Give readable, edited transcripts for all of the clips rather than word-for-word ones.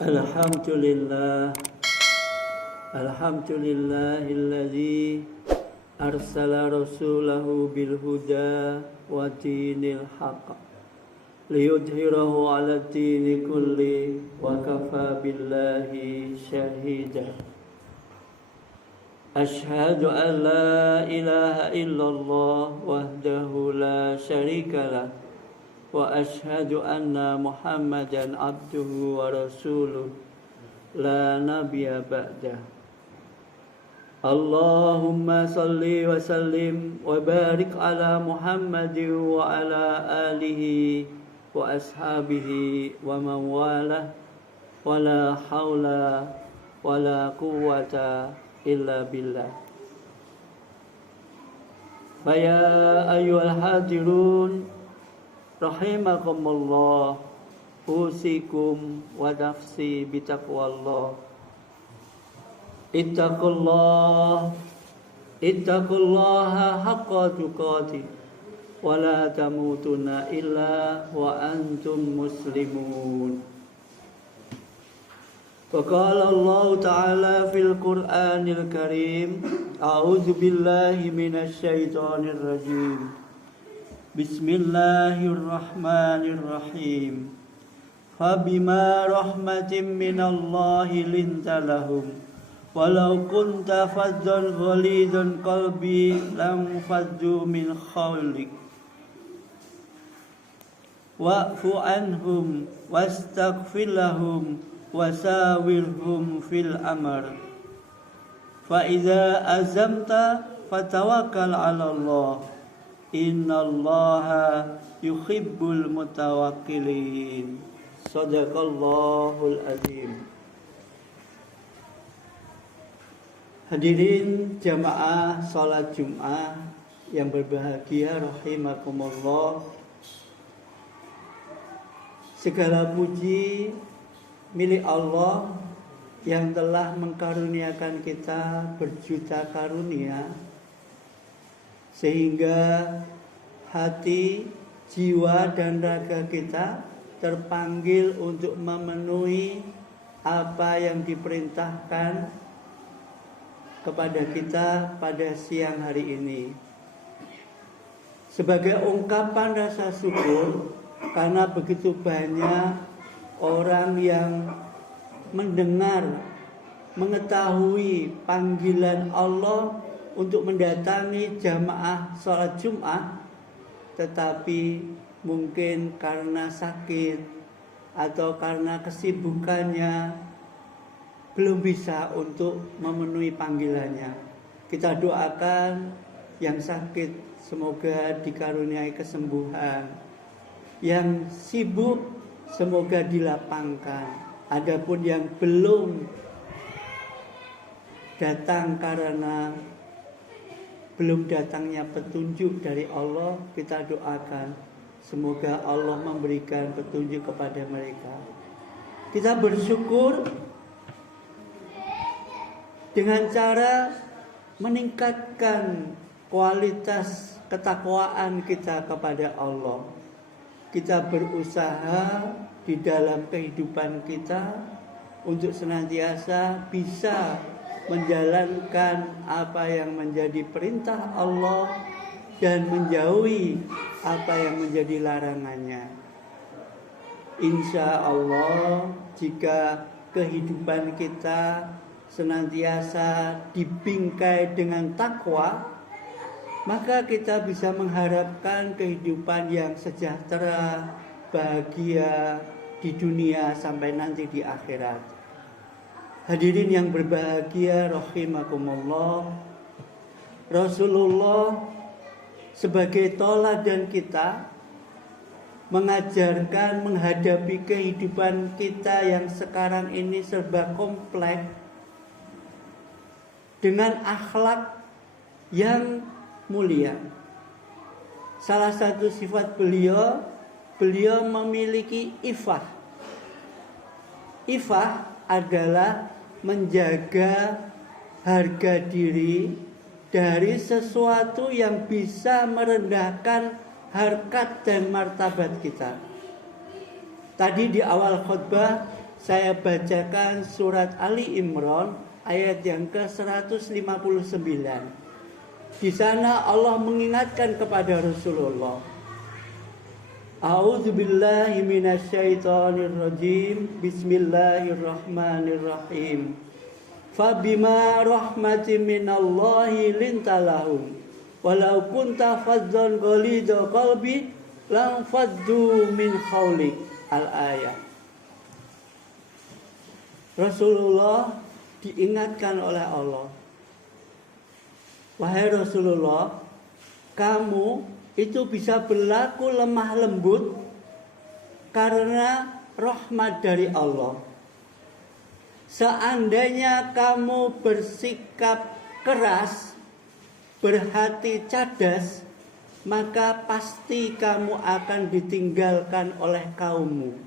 Alhamdulillah, alhamdulillahilladzi arsala rasulahu bil huda wa dinil haqq liyudhhirahu 'ala dini kulli wa kafa billahi shahida. Ashhadu an la ilaha illallah wahdahu la syarika lah wa ashhadu anna Muhammadan abduhu wa rasuluh la nabiyya ba'dah. Allahumma salli wa sallim wa barik ala Muhammadin wa ala alihi wa ashabihi wa man walah wa la hawla wa la quwwata illa billah. Faya ayyuhal hadirun rahimakumullah, usikum wa nafsi bitaqwallah. Ittaqullaha haqqa tuqatih wa la tamutunna illa wa antum muslimun. Faqala Allah Ta'ala fil Qur'anil Karim, a'udzu billahi minasy syaithanir rajim. Bismillahirrahmanirrahim. Fabima rahmatin minallahi linta lahum walau kunta faddan ghalidhan qalbi lam faddu min khawlik wa'fu anhum wastaghfir lahum wasawirhum fil amr fa idza azamta fatawakkal 'ala Allah innallaha yuhibbul mutawakkilin. Shadaqallahul azim. Hadirin jamaah salat Jumat yang berbahagia rahimakumullah. Segala puji milik Allah yang telah mengkaruniakan kita berjuta karunia, sehingga hati, jiwa, dan raga kita terpanggil untuk memenuhi apa yang diperintahkan kepada kita pada siang hari ini. Sebagai ungkapan rasa syukur karena begitu banyak orang yang mendengar, mengetahui panggilan Allah untuk mendatangi jamaah sholat Jumat, tetapi mungkin karena sakit atau karena kesibukannya belum bisa untuk memenuhi panggilannya. Kita doakan yang sakit semoga dikaruniai kesembuhan, yang sibuk semoga dilapangkan. Adapun yang belum datang karena belum datangnya petunjuk dari Allah, kita doakan semoga Allah memberikan petunjuk kepada mereka. Kita bersyukur dengan cara meningkatkan kualitas ketakwaan kita kepada Allah. Kita berusaha di dalam kehidupan kita untuk senantiasa bisa menjalankan apa yang menjadi perintah Allah dan menjauhi apa yang menjadi larangannya. Insya Allah, jika kehidupan kita senantiasa dibingkai dengan takwa, maka kita bisa mengharapkan kehidupan yang sejahtera, bahagia di dunia sampai nanti di akhirat. Hadirin yang berbahagia rahimakumullah, Rasulullah sebagai teladan kita mengajarkan menghadapi kehidupan kita yang sekarang ini serba kompleks dengan akhlak yang mulia. Salah satu sifat beliau memiliki ifah. Ifah adalah menjaga harga diri dari sesuatu yang bisa merendahkan harkat dan martabat kita. Tadi di awal khutbah saya bacakan surat Ali Imran ayat yang ke-159. Di sana Allah mengingatkan kepada Rasulullah, A'udzubillahi minasyaitonirrajim. Bismillahirrahmanirrahim. Fabima rahmatin minallahi lintalahum walau kunta fadzan ghalidha qalbi lam faddu min haulik. Al-ayat. Rasulullah diingatkan oleh Allah, wahai Rasulullah, kamu itu bisa berlaku lemah lembut karena rahmat dari Allah. Seandainya kamu bersikap keras, berhati cadas, maka pasti kamu akan ditinggalkan oleh kaummu.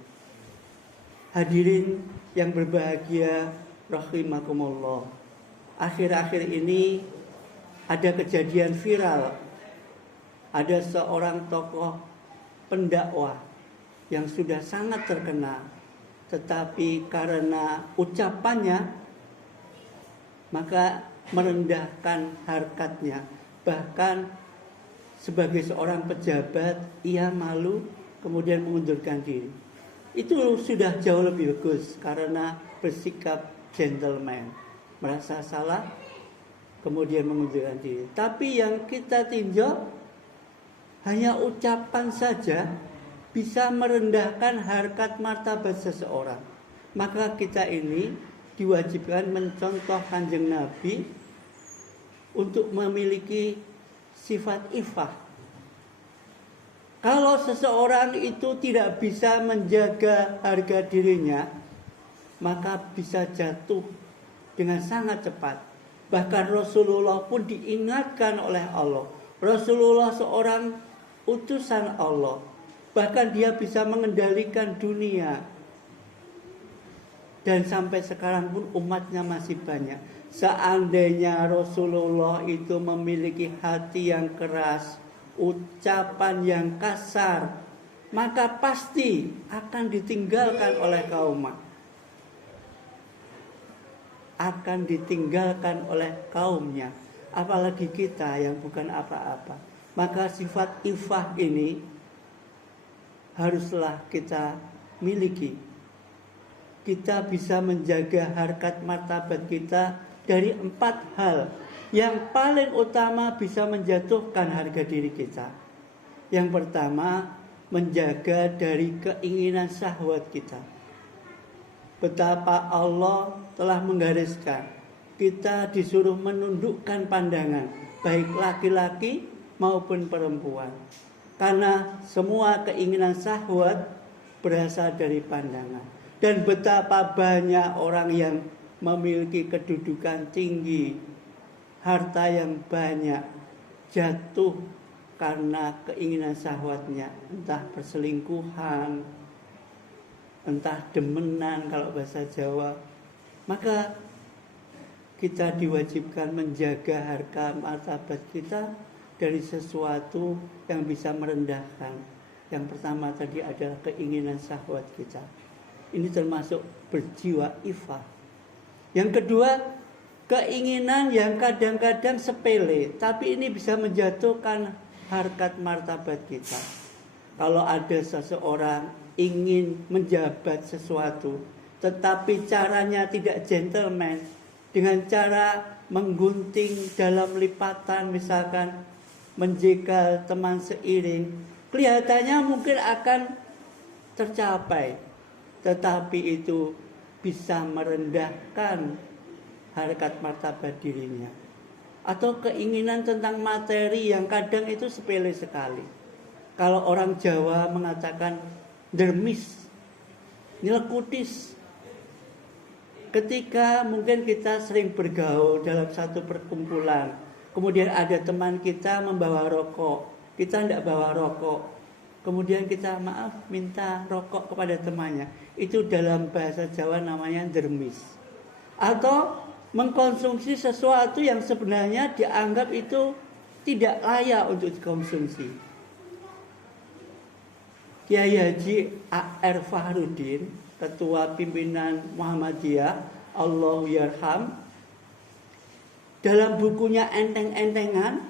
Hadirin yang berbahagia rahimakumullah. Akhir-akhir ini ada kejadian viral. Ada seorang tokoh pendakwah yang sudah sangat terkenal, tetapi karena ucapannya maka merendahkan harkatnya. Bahkan sebagai seorang pejabat ia malu kemudian mengundurkan diri. Itu sudah jauh lebih bagus karena bersikap gentleman, merasa salah kemudian mengundurkan diri. Tapi yang kita tinjau hanya ucapan saja bisa merendahkan harkat martabat seseorang. Maka kita ini diwajibkan mencontoh Kanjeng Nabi untuk memiliki sifat ifah. Kalau seseorang itu tidak bisa menjaga harga dirinya, maka bisa jatuh dengan sangat cepat. Bahkan Rasulullah pun diingatkan oleh Allah. Rasulullah seorang utusan Allah, bahkan dia bisa mengendalikan dunia, dan sampai sekarang pun umatnya masih banyak. Seandainya Rasulullah itu memiliki hati yang keras, ucapan yang kasar, maka pasti akan ditinggalkan oleh kaumnya, akan ditinggalkan oleh kaumnya, apalagi kita yang bukan apa-apa. Maka sifat ifah ini haruslah kita miliki. Kita bisa menjaga harkat martabat kita dari 4 hal yang paling utama bisa menjatuhkan harga diri kita. Yang pertama, menjaga dari keinginan syahwat kita. Betapa Allah telah menggariskan kita disuruh menundukkan pandangan, baik laki-laki maupun perempuan, karena semua keinginan syahwat berasal dari pandangan. Dan betapa banyak orang yang memiliki kedudukan tinggi, harta yang banyak, jatuh karena keinginan syahwatnya, entah perselingkuhan, entah demenan kalau bahasa Jawa. Maka kita diwajibkan menjaga harga martabat kita dari sesuatu yang bisa merendahkan. Yang pertama tadi adalah keinginan syahwat kita. Ini termasuk berjiwa ifah. Yang kedua, keinginan yang kadang-kadang sepele, tapi ini bisa menjatuhkan harkat martabat kita. Kalau ada seseorang ingin menjabat sesuatu, tetapi caranya tidak gentleman, dengan cara menggunting dalam lipatan, misalkan menjegal teman seiring, kelihatannya mungkin akan tercapai, tetapi itu bisa merendahkan harkat martabat dirinya. Atau keinginan tentang materi yang kadang itu sepele sekali. Kalau orang Jawa mengatakan dermis, nyelekutis. Ketika mungkin kita sering bergaul dalam satu perkumpulan, kemudian ada teman kita membawa rokok, kita tidak bawa rokok, kemudian kita maaf minta rokok kepada temannya, itu dalam bahasa Jawa namanya dermis. Atau mengkonsumsi sesuatu yang sebenarnya dianggap itu tidak layak untuk dikonsumsi. Kiai Haji A.R. Fahrudin ketua pimpinan Muhammadiyah, Allahu Yarham, dalam bukunya Enteng-Entengan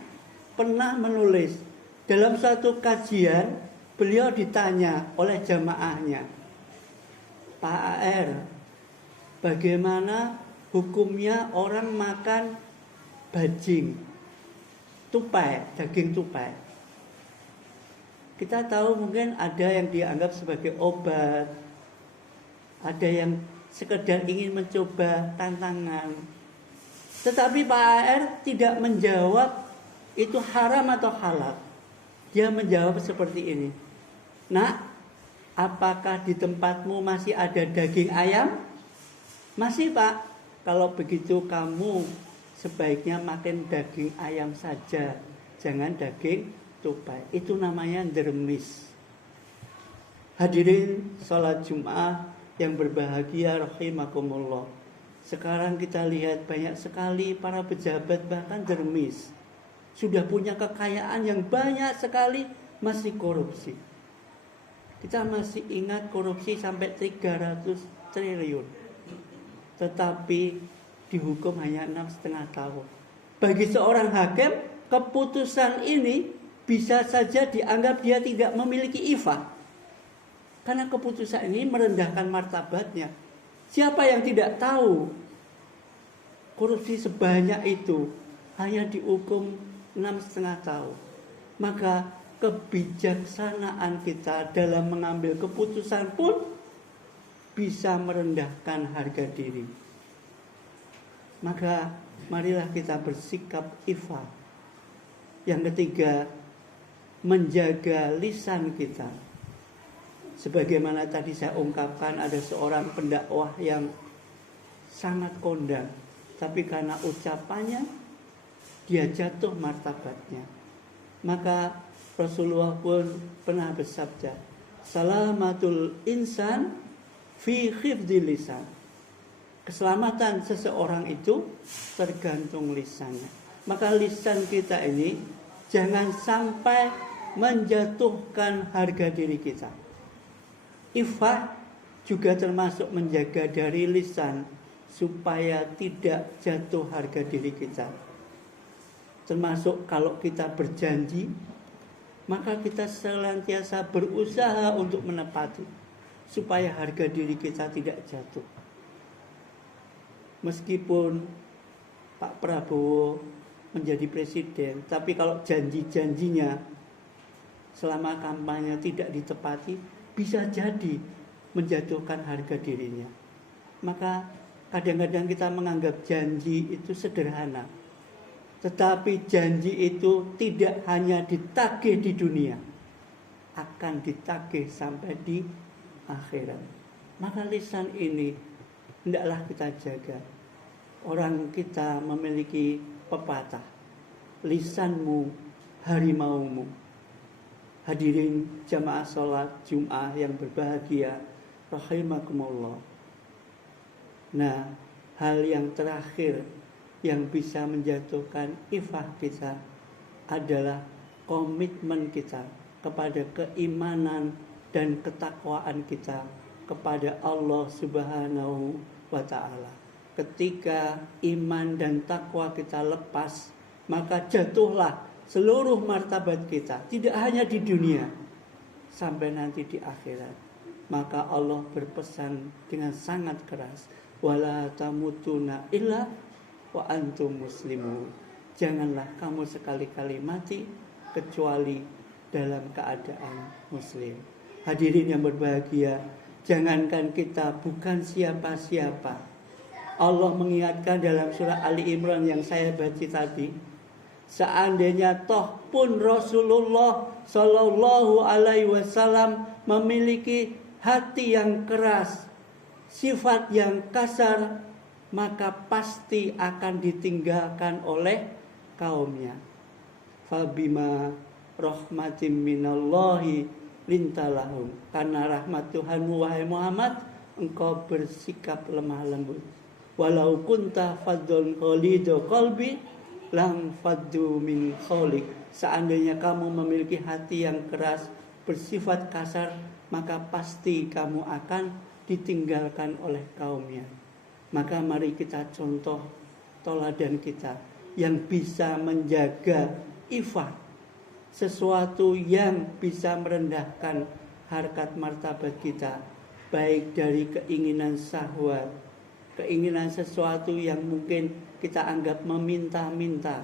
pernah menulis, dalam suatu kajian beliau ditanya oleh jamaahnya, Pak AR, bagaimana hukumnya orang makan bajing, tupai, daging tupai? Kita tahu mungkin ada yang dianggap sebagai obat, ada yang sekedar ingin mencoba tantangan. Tetapi Pak AR tidak menjawab itu haram atau halal. Dia menjawab seperti ini, Nak, apakah di tempatmu masih ada daging ayam? Masih, Pak. Kalau begitu kamu sebaiknya makan daging ayam saja, jangan daging tupai. Itu namanya dermis. Hadirin salat Jumat yang berbahagia rahimakumullah. Sekarang kita lihat banyak sekali para pejabat bahkan dermis. Sudah punya kekayaan yang banyak sekali, masih korupsi. Kita masih ingat korupsi sampai 300 triliun. Tetapi dihukum hanya 6,5 tahun. Bagi seorang hakim, keputusan ini bisa saja dianggap dia tidak memiliki ifah. Karena keputusan ini merendahkan martabatnya. Siapa yang tidak tahu korupsi sebanyak itu hanya dihukum 6,5 tahun. Maka kebijaksanaan kita dalam mengambil keputusan pun bisa merendahkan harga diri. Maka marilah kita bersikap ifah. Yang ketiga, menjaga lisan kita. Sebagaimana tadi saya ungkapkan, ada seorang pendakwah yang sangat kondang, tapi karena ucapannya dia jatuh martabatnya. Maka Rasulullah pun pernah bersabda, salamatul insan fi khifdil lisan. Keselamatan seseorang itu tergantung lisannya. Maka lisan kita ini jangan sampai menjatuhkan harga diri kita. Ifah juga termasuk menjaga dari lisan supaya tidak jatuh harga diri kita. Termasuk kalau kita berjanji, maka kita senantiasa berusaha untuk menepati supaya harga diri kita tidak jatuh. Meskipun Pak Prabowo menjadi presiden, tapi kalau janji-janjinya selama kampanye tidak ditepati, bisa jadi menjatuhkan harga dirinya. Maka kadang-kadang kita menganggap janji itu sederhana. Tetapi janji itu tidak hanya ditagih di dunia, akan ditagih sampai di akhirat. Maka lisan ini hendaklah kita jaga. Orang kita memiliki pepatah, lisanmu harimaumu. Hadirin jamaah sholat Jum'ah yang berbahagia, rahimakumullah. Nah, hal yang terakhir yang bisa menjatuhkan ifah kita adalah komitmen kita kepada keimanan dan ketakwaan kita kepada Allah Subhanahu wa ta'ala. Ketika iman dan takwa kita lepas, maka jatuhlah seluruh martabat kita, tidak hanya di dunia, sampai nanti di akhirat. Maka Allah berpesan dengan sangat keras, wala tamutuna illa wa antum muslimun. Janganlah kamu sekali-kali mati kecuali dalam keadaan muslim. Hadirin yang berbahagia, jangankan kita bukan siapa-siapa. Allah mengingatkan dalam surah Ali Imran yang saya baca tadi, seandainya toh pun Rasulullah Shallallahu Alaihi Wasallam memiliki hati yang keras, sifat yang kasar, maka pasti akan ditinggalkan oleh kaumnya. Fabima rahmatim minallahi lintalahum. Karena rahmat Tuhanmu wahai Muhammad, engkau bersikap lemah lembut. Walau kunta fadzon khalido qalbi lang faddu min khawlik. Seandainya kamu memiliki hati yang keras, bersifat kasar, maka pasti kamu akan ditinggalkan oleh kaumnya. Maka mari kita contoh teladan kita yang bisa menjaga ifah, sesuatu yang bisa merendahkan harkat martabat kita, baik dari keinginan syahwat, keinginan sesuatu yang mungkin kita anggap meminta-minta,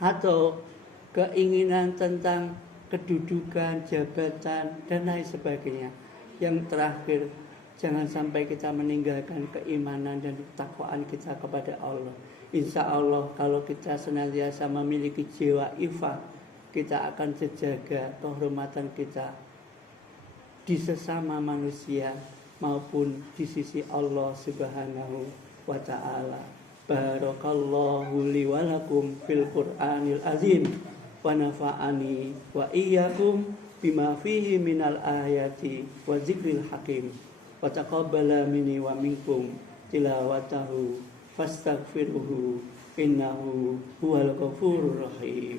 atau keinginan tentang kedudukan, jabatan, dan lain sebagainya. Yang terakhir, jangan sampai kita meninggalkan keimanan dan ketakwaan kita kepada Allah. Insya Allah kalau kita senantiasa memiliki jiwa ifah, kita akan terjaga kehormatan kita di sesama manusia maupun di sisi Allah Subhanahu wa ta'ala. Barakallahu li wa lakum fil Qur'anil azim wa nafa'ani wa iyyakum bima fihi minal ayati wa zikril hakim wa taqabbala minni wa minkum tilawatahu fastaghfiruhu innahu huwal ghafurur rahim.